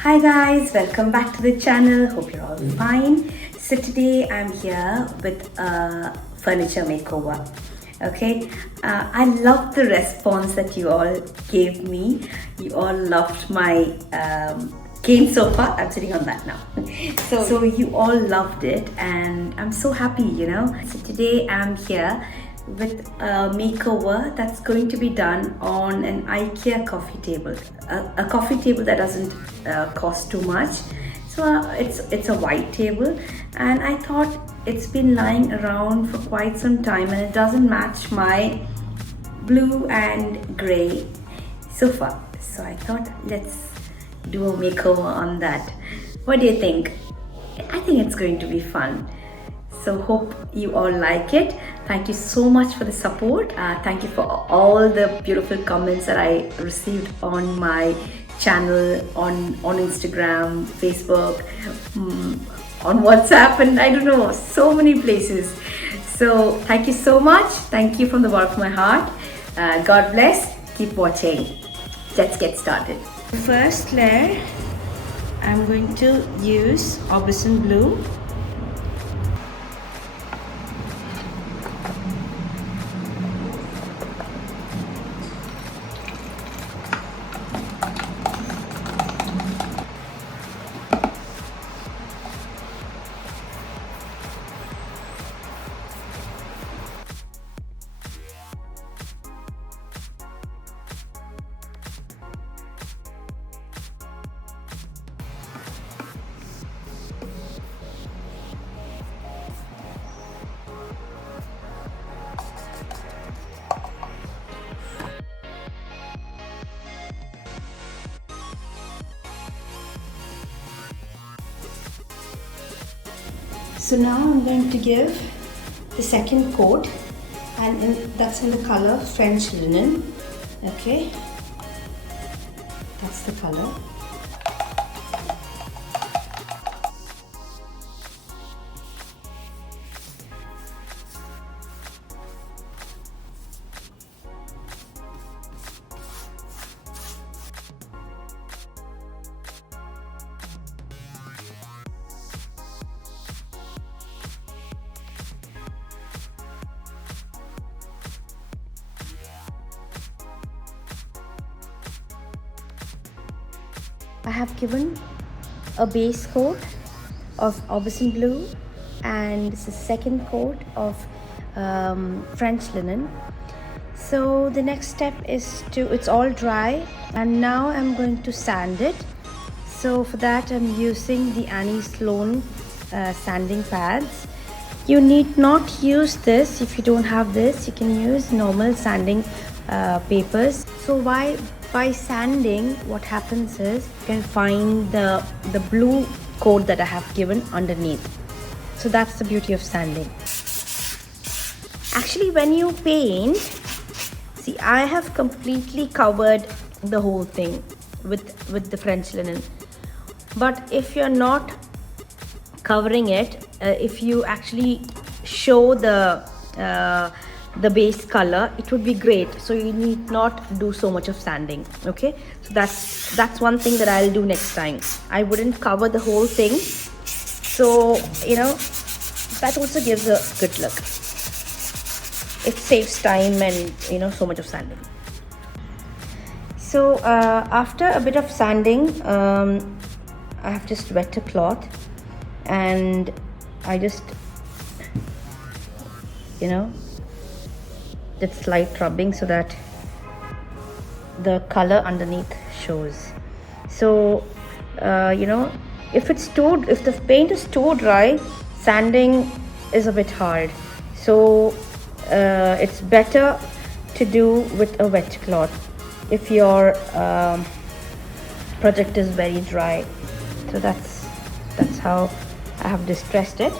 Hi guys, welcome back to the channel. Hope you're all fine. So today I'm here with a furniture makeover. Okay, I love the response that you all gave me. You all loved my cane sofa. I'm sitting on that now. So you all loved it, and I'm so happy, you know. So today I'm here with a makeover that's going to be done on an IKEA coffee table, a coffee table that doesn't cost too much. So it's a white table, and I thought it's been lying around for quite some time and it doesn't match my blue and grey sofa. So I thought let's do a makeover on that. What do you think? I think it's going to be fun. So hope you all like it. Thank you so much for the support. Thank you for all the beautiful comments that I received on my channel, on Instagram, Facebook, on WhatsApp, and I don't know, so many places. So thank you so much. Thank you from the bottom of my heart. God bless. Keep watching. Let's get started. First layer, I'm going to use Aubusson blue. So now I'm going to give the second coat, and that's in the color French linen. Okay, that's the color. I have given a base coat of Aubusson blue and this is the second coat of French linen. So the next step is it's all dry, and now I'm going to sand it. So for that I'm using the Sloan sanding pads. You need not use this. If you don't have this, you can use normal sanding papers. So by sanding, what happens is you can find the blue coat that I have given underneath. So that's the beauty of sanding. Actually, when you paint, see, I have completely covered the whole thing with the French linen. But if you're not covering it, if you actually show the base color, it would be great. So you need not do so much of sanding. Okay, so that's one thing that I'll do next time. I wouldn't cover the whole thing, so you know, that also gives a good look. It saves time and, you know, so much of sanding. So after a bit of sanding, I have just wet a cloth and I just, you know, did slight rubbing so that the color underneath shows. So you know, if the paint is too dry, sanding is a bit hard. So it's better to do with a wet cloth if your project is very dry. So that's how I have distressed it.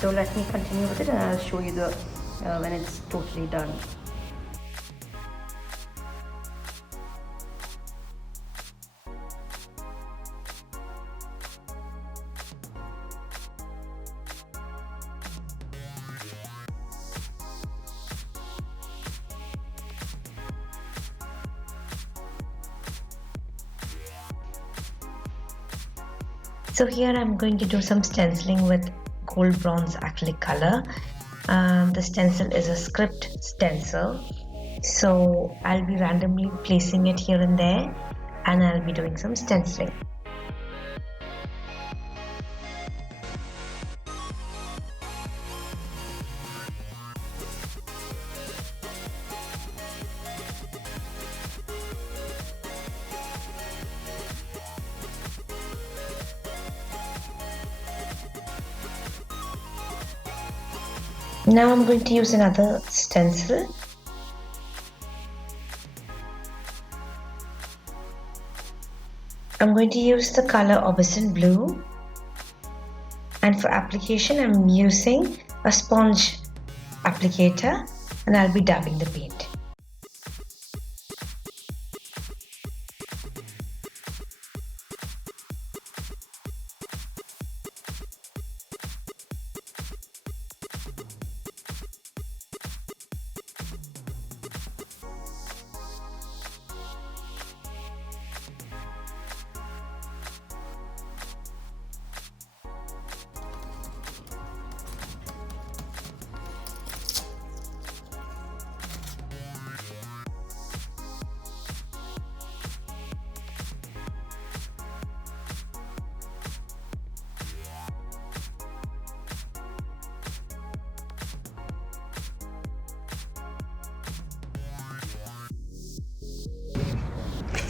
So let me continue with it and I'll show you the when it's totally done. So here I'm going to do some stenciling with gold bronze acrylic color. The stencil is a script stencil, so I'll be randomly placing it here and there, and I'll be doing some stenciling. Now I'm going to use another stencil. I'm going to use the color Aubusson blue, and for application I'm using a sponge applicator, and I'll be dabbing the paint.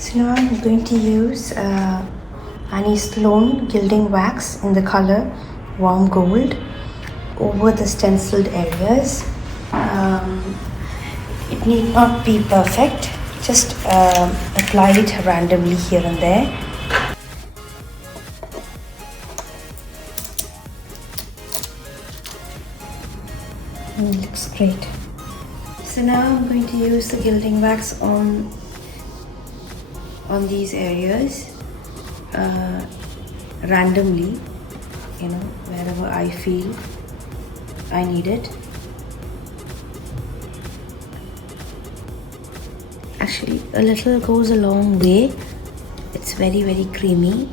So now I'm going to use Sloan gilding wax in the color warm gold over the stenciled areas. It need not be perfect, just apply it randomly here and there. And it looks great. So now I'm going to use the gilding wax on these areas randomly, wherever I feel I need it. Actually, a little goes a long way. It's very, very creamy.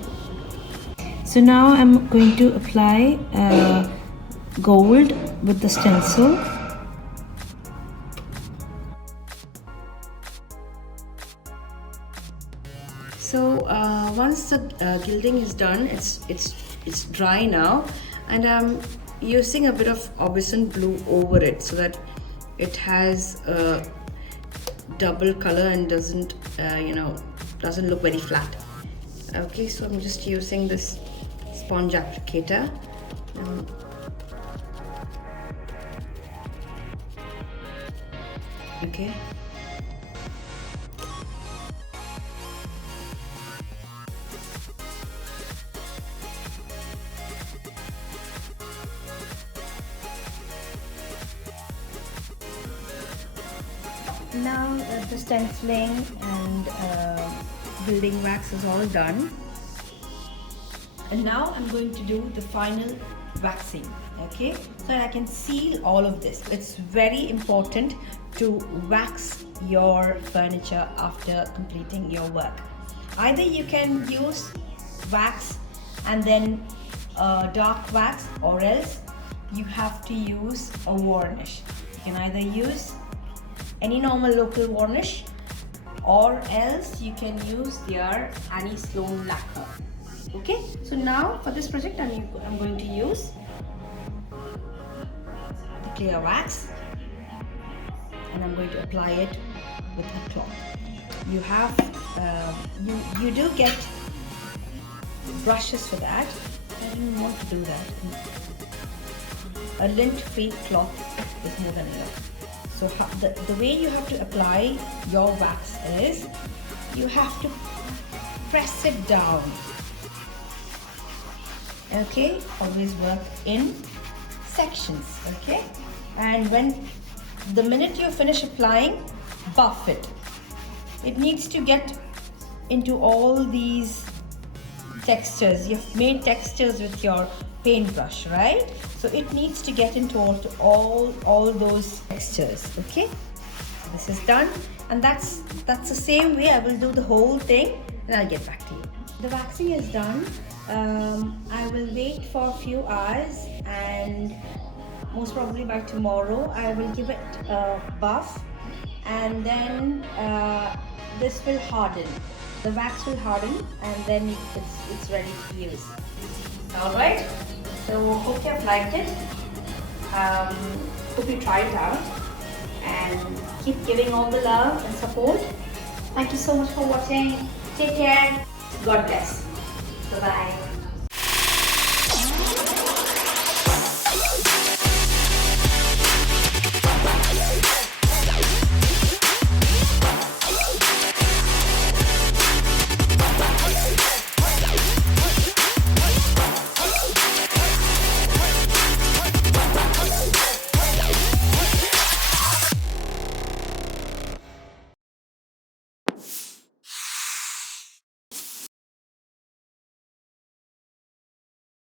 So now I'm going to apply gold with the stencil. So once the gilding is done, it's dry now, and I'm using a bit of Aubusson blue over it so that it has a double color and doesn't look very flat. Okay, so I'm just using this sponge applicator. Okay. Now the stenciling and gilding wax is all done, and now I'm going to do the final waxing. Okay, so that I can seal all of this. It's very important to wax your furniture after completing your work. Either you can use wax and then dark wax, or else you have to use a varnish. You can either use any normal local varnish, or else you can use their Sloan lacquer. Okay, so now for this project I'm going to use the clear wax, and I'm going to apply it with a cloth. You have you do get brushes for that. I didn't want to do that. A lint-free cloth is more than enough. So the way you have to apply your wax is, you have to press it down. Okay, always work in sections. Okay, and the minute you finish applying, buff it. It needs to get into all these textures. You've made textures with your paintbrush, right? So it needs to get into all those textures. Okay, this is done, and that's the same way I will do the whole thing, and I'll get back to you. The waxing is done, I will wait for a few hours, and most probably by tomorrow I will give it a buff, and then this will harden. The wax will harden, and then it's ready to use. Alright, so hope you have liked it. Hope you try it out and keep giving all the love and support. Thank you so much for watching. Take care. God bless. Bye bye.